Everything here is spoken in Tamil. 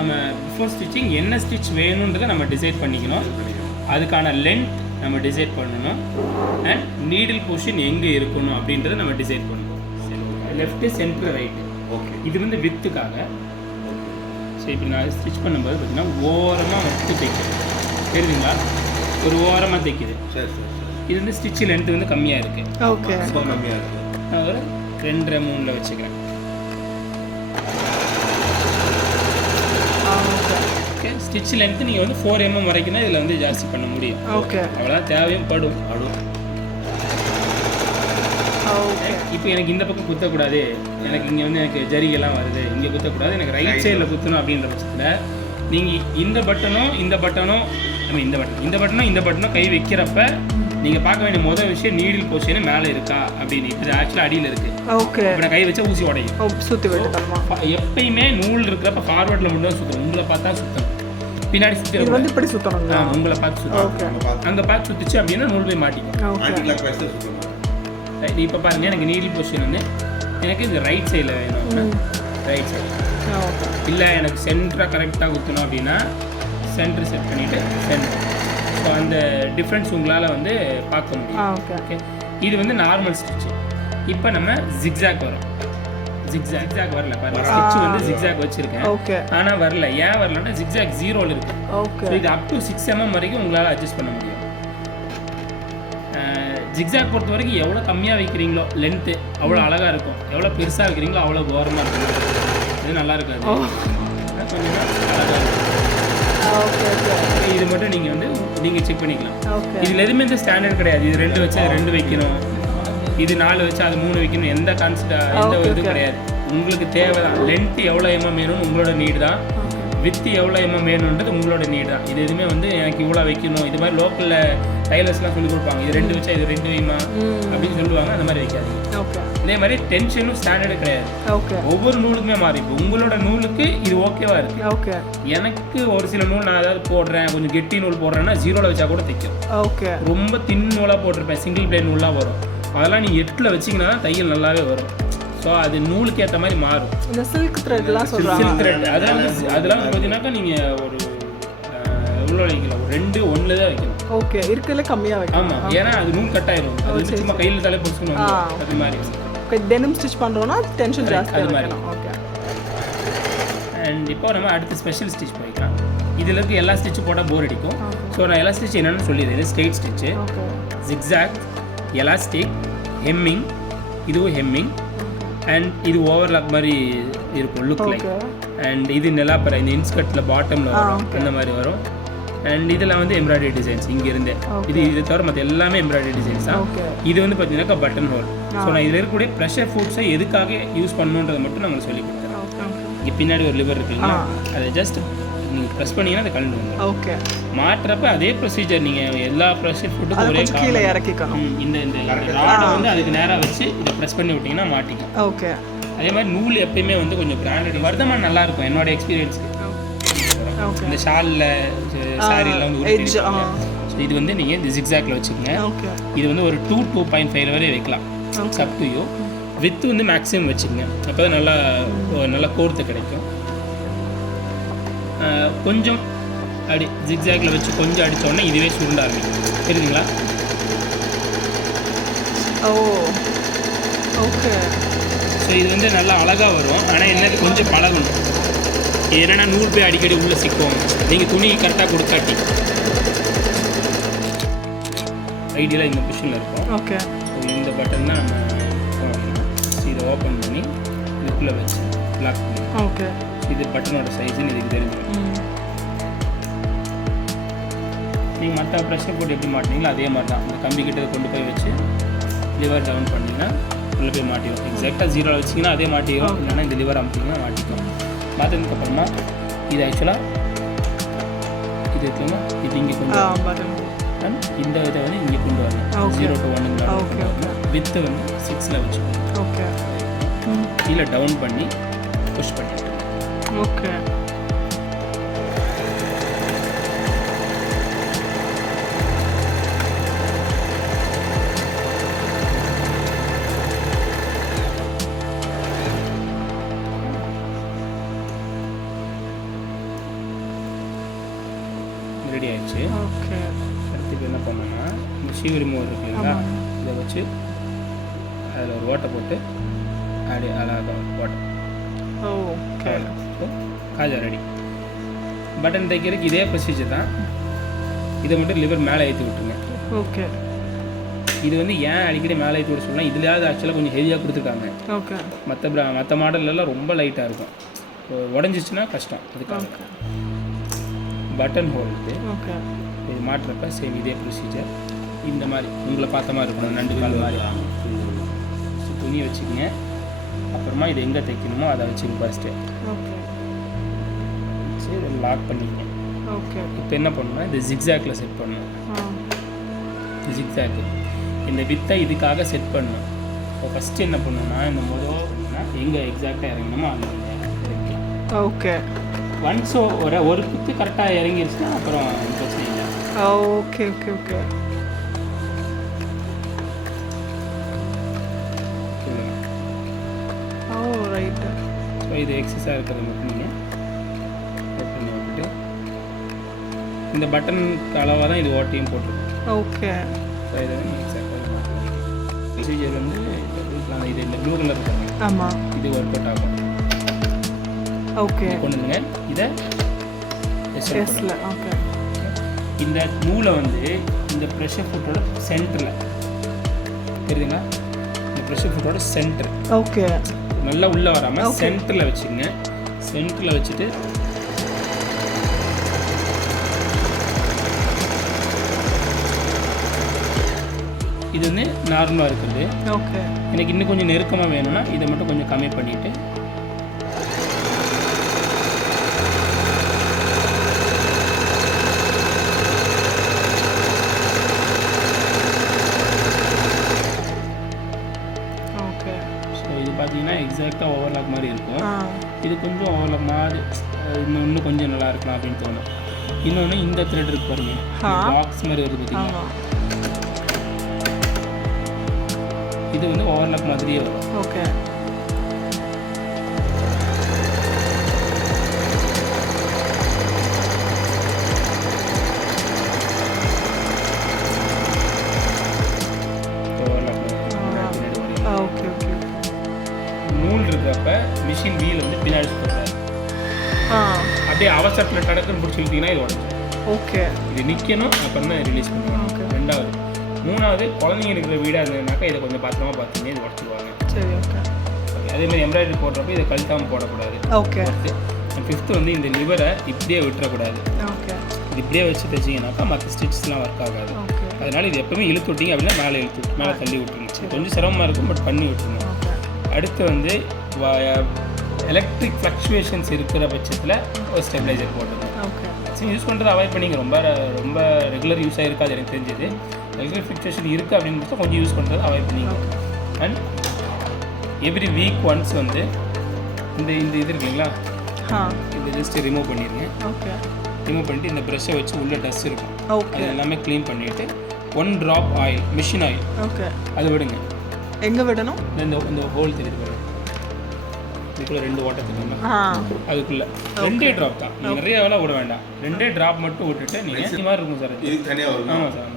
நம்ம பிஃபோர் ஸ்டிச்சிங் என்ன ஸ்டிச் வேணுன்றதை நம்ம டிசைட் பண்ணிக்கணும். அதுக்கான லென்த் நம்ம டிசைட் பண்ணணும். அண்ட் நீடில் பொசிஷன் எங்கே இருக்கணும் அப்படின்றத நம்ம டிசைட் பண்ணணும். Left centre right. ஓகே. இது வந்து வித்துக்காக. ஸோ இப்போ நான் ஸ்டிச் பண்ணும்போது பார்த்தீங்கன்னா ஓரமாக வச்சு தைக்கிறேன். தெரியுதுங்களா? ஒரு ஓரமாக தைக்குது. சரி சரி சரி. இது வந்து ஸ்டிச் லென்த் வந்து கம்மியாக இருக்குது. ஓகே. ரொம்ப கம்மியாக இருக்குது. நான் ஒரு 2 3 வச்சுக்கிறேன். ஓகே. ஸ்டிச் லென்த்து நீங்கள் வந்து 4 mm வரைக்கும் தான் இதில் வந்து ஜாஸ்தி பண்ண முடியும். ஓகே. அவ்வளோதான் தேவையும் படும். ஓகே. இப்போ எனக்கு இந்த பக்கம் குத்தக்கூடாது, எனக்கு இங்கே வந்து எனக்கு ஜரிகெல்லாம் வருது, இங்கே குத்தக்கூடாது, எனக்கு ரைட் சைடில் குத்தணும் அப்படின்ற பட்சத்தில் நீங்கள் இந்த பட்டனும் இந்த பட்டனும் இந்த பட்டனும் கை வைக்கிறப்ப நீங்கள் பார்க்க வேண்டிய முதல் விஷயம் நீடில் பொசிஷன் மேலே இருக்கா அப்படின்னு. இது ஆக்சுவலாக அடியில் இருக்குது. ஓகே. இப்போ நான் கை வச்சா ஊசி உடையும். சுற்றி விட்டுக்கணுமா? எப்பயுமே நூல் இருக்கிறப்ப ஃபார்வர்டில் மட்டும் தான் சுற்றணும். உங்களை பார்த்தா சுற்றணும், பின்னாடி சுற்றி இது வந்து இப்படி சுற்றணும். உங்களை பார்த்து சுற்றணும். அங்கே பார்த்து சுற்றிச்சு அப்படின்னா நூல் போய் மாட்டிக்கும். ரைட். இப்போ பாருங்கள், எனக்கு நீடில் பொசிஷன் வந்து எனக்கு இந்த ரைட் சைடில் வேணும். ரைட் சைடு இல்லை எனக்கு சென்டராக கரெக்டாக குத்தணும் அப்படின்னா சென்டர் செட் பண்ணிவிட்டு சென்டர். ஸோ அந்த டிஃப்ரென்ஸ் உங்களால் வந்து பார்க்க முடியும். ஓகே. இது வந்து நார்மல் ஸ்டிச்சு. இப்போ நம்ம ஜிக்ஸாக் வரும். ஜிக்ஸாக் வரல பாருங்க. ஸ்டிச் வந்து ஜிக்ஸாக் வச்சுருக்கேன். ஆனால் வரல. ஏன் வரலன்னா ஜிக்ஸாக் 0ல் இருக்குது. ஸோ இது அப் டு 6 mm வரைக்கும் உங்களால் அட்ஜஸ்ட் பண்ண முடியும். ஜிக்ஸாக் பொறுத்த வரைக்கும் எவ்வளோ கம்மியாக வைக்கிறீங்களோ லென்த்து அவ்வளோ அழகாக இருக்கும். எவ்வளோ பெருசாக வைக்கிறீங்களோ அவ்வளோ ஓரமாக இருக்கும். இது நல்லா இருக்காது. கொஞ்சம் அழகாக இருக்கும். இது மட்டும் நீங்கள் வந்து நீங்கள் செக் பண்ணிக்கலாம். இதில் எதுவுமே இந்த ஸ்டாண்டர்ட் கிடையாது. இது 2 வச்சு அது 2 வைக்கணும், இது 4 வச்சு அது 3 வைக்கணும். எந்த எந்த இதுவும் கிடையாது. உங்களுக்கு தேவை தான். லென்த்து எவ்வளோ mm வேணும்னு உங்களோட நீடு தான். வித்து எவ்வளோ mm வேணுன்றது உங்களோட நீடு தான். இது எதுவுமே வந்து எனக்கு இவ்வளோ வைக்கணும், இது மாதிரி லோக்கலில் டைலர்ஸ்லாம் சொல்லி கொடுப்பாங்க. இது 2 வச்சா இது 2 வைமா அப்படின்னு சொல்லுவாங்க. அந்த மாதிரி வைக்காது. இதே மாதிரி டென்ஷனும் ஸ்டாண்டர்டு கிடையாது. ஒவ்வொரு நூலுக்குமே மாறி. இப்போ உங்களோட நூலுக்கு இது ஓகேவா இருக்கு. எனக்கு ஒரு சில நூல் நான் ஏதாவது போடுறேன், கொஞ்சம் கெட்டி நூல் போடுறேன்னா 0ல் வச்சா கூட தைக்கும். ரொம்ப தின் நூலாக போட்டிருப்பேன், சிங்கிள் பிளேட் நூலாக வரும். அதெல்லாம் நீங்கள் 8ல் வச்சிங்கன்னா தான் தையல் நல்லாவே வரும். ஸோ அது நூலுக்கு ஏற்ற மாதிரி மாறும். இந்த சில்க் த்ரெட்லாம் சொல்கிறாங்க. சில்க் த்ரெட் அதெல்லாம் பார்த்தீங்கன்னாக்கா நீங்கள் ஒரு எவ்வளோ வைக்கலாம், 2 1 தான் வைக்கணும். ஓகே. இருக்கிறதுல கம்மியாக வைக்கணும். ஆமாம், ஏன்னா அது நூல் கட் ஆயிரும். அது வந்து சும்மா கையில் தலை பிடிச்சிக்கணும். அது மாதிரி டெனிம் ஸ்டிச் பண்ணுறோன்னா டென்ஷன் ஜாஸ்தி. அது மாதிரி. ஓகே. அண்ட் இப்போ நம்ம அடுத்து ஸ்பெஷல் ஸ்டிச் போய்க்கலாம். இதில் இருக்க எல்லா ஸ்டிச்சும் போட்டால் போர் அடிக்கும். ஸோ நான் எல்லா ஸ்டிச் என்னென்னு சொல்லிடுறேன். Straight stitch, zigzag, elastic, hemming, இதுவும் ஹெம்மிங், அண்ட் இது ஓவர்லாக் மாதிரி இருக்கும் லுக் லைக். அண்ட் இது நிலாப்பறை, இந்த இன்ஸ்கர்ட்டில் பாட்டமில் வரும், அந்த மாதிரி வரும். அண்ட் இதில் வந்து எம்ப்ராய்டரி டிசைன்ஸ் இங்கேருந்து. இது தவிர மற்ற எல்லாமே எம்ப்ராய்டரி டிசைன்ஸ் தான். இது வந்து பார்த்தீங்கன்னாக்கா பட்டன் ஹோல். ஸோ நான் இதில் இருக்கக்கூடிய ப்ரெஷர் ஃபுட்ஸை எதுக்காக யூஸ் பண்ணணுன்றதை மட்டும் நான் உங்களுக்கு சொல்லி கொடுத்துறேன். இங்கே பின்னாடி ஒரு லிவர் இருக்குங்களா, அதை ஜஸ்ட் நீங்கள் ப்ரெஸ் பண்ணிங்கன்னா அதை கலந்து வந்துடும். ஓகே. மாட்டுறப்ப அதே ப்ரொசீஜர். நீங்கள் எல்லா ப்ரெஷர் ஃபுட்டுக்கும் ஒரே கீழே இறக்கிக்கணும். இந்த ராடை வந்து அதுக்கு நேராக வச்சு இதை ப்ரெஸ் பண்ணி விட்டிங்கன்னா மாட்டிக்கும். ஓகே. அதே மாதிரி நூல் எப்பயுமே வந்து கொஞ்சம் பிராண்டட் வர்தமாக நல்லாயிருக்கும் என்னோட எக்ஸ்பீரியன்ஸுக்கு. இந்த ஷாலில் சாரீலாம் வந்து இது வந்து நீங்கள் இந்த ஜிக்ஸாக்ல வச்சுக்கோங்க. இது வந்து ஒரு 2 to 2.5 வரை வைக்கலாம். Up to you. வித்து வந்து மேக்ஸிமம் வச்சுக்கோங்க. அப்போ தான் நல்லா கோர்த்து கிடைக்கும். கொஞ்சம் அடி ஜிக்ஸாக்ல வச்சு கொஞ்சம் அடித்தோடனே இதுவே சுருண்ட ஆரம்பிக்கும். தெரியுதுங்களா? ஓகே. ஸோ இது வந்து நல்லா அழகாக வரும். ஆனால் என்ன கொஞ்சம் பழகணும். ஏன்னா நூல் போய் அடிக்கடி உள்ளே சிக்கும். நீங்கள் துணி கரெக்டாக கொடுக்காட்டி ஐடியலாக இந்த பொசிஷனில் இருக்கும். ஓகே. ஸோ இந்த பட்டன் தான் நம்ம இதை ஓப்பன் பண்ணி இதுக்குள்ளே வச்சு லாக் பண்ணி. ஓகே. இது பட்டனோட சைஸுன்னு இதுக்கு தெரிஞ்சிடும். நீங்கள் மற்ற ப்ரெஷர் போட்டு எப்படி மாட்டினீங்களோ அதே மாதிரி தான். இந்த கம்பி கிட்ட கொண்டு போய் வச்சு லிவர் டவுன் பண்ணிங்கன்னா உள்ளே போய் மாட்டிடும். எக்ஸாக்டாக 0ல் வச்சிங்கன்னா அதே மாட்டிடும். இல்லைன்னா இந்த லிவர் அமுத்திங்கன்னா மாட்டிக்கும். மாற்றினதுக்கப்புறமா இது ஆக்சுவலாக இது இருக்குன்னா இது இங்கே கொண்டு வரணும். இந்த இதை வந்து இங்கே கொண்டு வரணும். 0 to 1 வித்து வந்து 6ல் வச்சுக்கணும். கீழே டவுன் பண்ணி புஷ் பண்ணிட்டு. ஓகே. ரெடி ஆயிடுச்சு. ஓகே. அடுத்து இப்போ என்ன பண்ணோம்னா இந்த ஷீவ் ரிமூவர் இருக்கு இல்லைங்களா, இதை வச்சு அதில் ஒரு ஓட்டை போட்டு அப்படியே அழகாக ஓட்டை. ஓகே. ஸோ காஜா ரெடி. பட்டன் தைக்கிறதுக்கு இதே ப்ரொசீஜர் தான். இதை மட்டும் லிவர் மேலே ஏற்றி விட்டுருங்க. ஓகே. இது வந்து ஏன் அடிக்கடி மேலே ஏற்றி விட சொல்லலாம், இதுலையாவது ஆக்சுவலாக கொஞ்சம் ஹெவியாக கொடுத்துருக்காங்க. ஓகே. மற்ற மாடல்லாம் ரொம்ப லைட்டாக இருக்கும். உடஞ்சிச்சுன்னா கஷ்டம். அதுக்காக பட்டன் ஹோல்டு. ஓகே. இது மாட்டுறப்ப சேம் இதே ப்ரொசீஜர். இந்த மாதிரி உங்களை பார்த்த மாதிரி இருக்கணும், நண்டு கால் மாதிரி. துணி வச்சுக்கோங்க. அப்புறமா இது எங்கே தைக்கணுமோ அதை வச்சுங்க ஃபஸ்ட்டு. ஓகே. வச்சு இதை லாக் பண்ணிக்கங்க. ஓகே. இப்போ என்ன பண்ணணும்னா இந்த ஜிக்ஸாக்ல செட் பண்ணணும். ஜிக்ஸாக்கு இந்த வித்தை இதுக்காக செட் பண்ணணும். இப்போ ஃபஸ்ட்டு என்ன பண்ணணும்னா இந்த முதல்னா எங்கே எக்ஸாக்டாக இறங்கணுமோ அந்த இறக்கலாம். ஓகே. ஒன்ஸ் ஒரு குத்து கரெக்டாக இறங்கிருச்சுன்னா அப்புறம் பிரச்சனை இல்லை. Okay okay okay. Oh right. So இது எக்ஸஸாக இருக்கிறத மட்டும் நீங்கள் செட் பண்ணி விட்டுட்டு இந்த பட்டன் அளவாக தான் இது ஓட்டையும் போட்டிருக்கோம். ஓகே. ஸோ இதை நீங்கள் எக்ஸாக்டாக ப்ரொசீஜர் வந்து இது இந்த ப்ளூ கலர் இருக்காங்க. ஆமாம். இது ஒர்க் அவுட் ஆகும். ஓகே. கொண்டு வந்துங்க. இதை எஸ்ல. ஓகே. இந்த நூலை வந்து இந்த ப்ரெஷர் ஃபுட்டோட சென்டரில் தெரியுதுங்களா, இந்த ப்ரெஷர் ஃபுட்டோட சென்டர். ஓகே. நல்லா உள்ளே வராமல் சென்டரில் வச்சுக்கோங்க. சென்டரில் வச்சுட்டு இது வந்து நார்மலாக இருக்குது. ஓகே. எனக்கு இன்னும் கொஞ்சம் நெருக்கமாக வேணும்னா இதை மட்டும் கொஞ்சம் கம்மி பண்ணிவிட்டு பார்த்தீங்கன்னா எக்ஸாக்டாக ஓவர்லாக் மாதிரி இருக்கும். இது கொஞ்சம் ஓவர்லாக் மாதிரி இன்னும் கொஞ்சம் நல்லா இருக்கலாம் அப்படின்னு தோணும். இன்னொன்று இந்த த்ரெட் இருக்கு பாருங்க, பாக்ஸ் மாதிரி வருது பார்த்தீங்களா, இது வந்து ஓவர்லாக் மாதிரியே வரும். ஓகே. நூல் இருக்கிறப்ப மிஷின் வீல் வந்து பின்னாடி போட்டாரு. அப்படியே அவசரத்தில் டடக்குன்னு பிடிச்சி இழுத்தீங்கன்னா இது உடஞ்சிடும். ஓகே. இது நிற்கணும், அப்புறம் தான் ரிலீஸ் பண்ணுவாங்க. ரெண்டாவது. மூணாவது, குழந்தைங்க இருக்கிற வீடாக இருந்ததுனாக்கா இதை கொஞ்சம் பத்திரமா பார்த்துங்க, இது உடச்சிடுவாங்க. சரி. ஓகே. அதே மாதிரி எம்ப்ராய்டரி போடுறப்ப இதை கழுத்தாமல் போடக்கூடாது. ஓகே. ஃபிஃப்த்து வந்து இந்த லிவரை இப்படியே விட்டுறக்கூடாது. ஓகே. இது இப்படியே வச்சு தைச்சிங்கனாக்கா மற்ற ஸ்டிச்சஸ்லாம் ஒர்க் ஆகாது. அதனால இது எப்பவுமே இழுத்து விட்டீங்க அப்படின்னா மேலே தள்ளி விட்டுருங்க. கொஞ்சம் சிரமமாக இருக்கும், பட் பண்ணி விட்டுருங்க. அடுத்து வந்து எலக்ட்ரிக் ஃப்ளக்சுவேஷன்ஸ் இருக்கிற பட்சத்தில் ஒரு ஸ்டெபிளைசர் போட்டுருங்க. யூஸ் பண்ணுறது அவாய்ட் பண்ணிங்க. ரொம்ப ரெகுலர் யூஸாக இருக்காது எனக்கு தெரிஞ்சது. எலக்ட்ரிக் ஃப்ளக்சுவேஷன் இருக்குது அப்படின்னு பார்த்தா கொஞ்சம் யூஸ் பண்ணுறது அவாய்ட் பண்ணிங்க. அண்ட் எவ்ரி வீக் ஒன்ஸ் வந்து இந்த இது இருக்குங்களா, இந்த ஜஸ்ட் ரிமூவ் பண்ணிடுங்க. ரிமூவ் பண்ணிட்டு இந்த ப்ரெஷ்ஷை வச்சு உள்ள டஸ்ட் இருக்கும், அது எல்லாமே க்ளீன் பண்ணிவிட்டு 1 drop ஆயில், மிஷின் ஆயில், அது விடுங்க. எங்கே விடணும்? இந்த ஹோல் தெரியுது பாருங்க, இதுக்குள்ள 2 ஓட்டை தெரியுமா, அதுக்குள்ள 2 ட்ராப் தான். நீங்கள் நிறைய வேலை விட வேண்டாம், 2 ட்ராப் மட்டும் விட்டுட்டு நீங்கள் இந்த மாதிரி இருக்கும் சார். ஆமாம் சார்.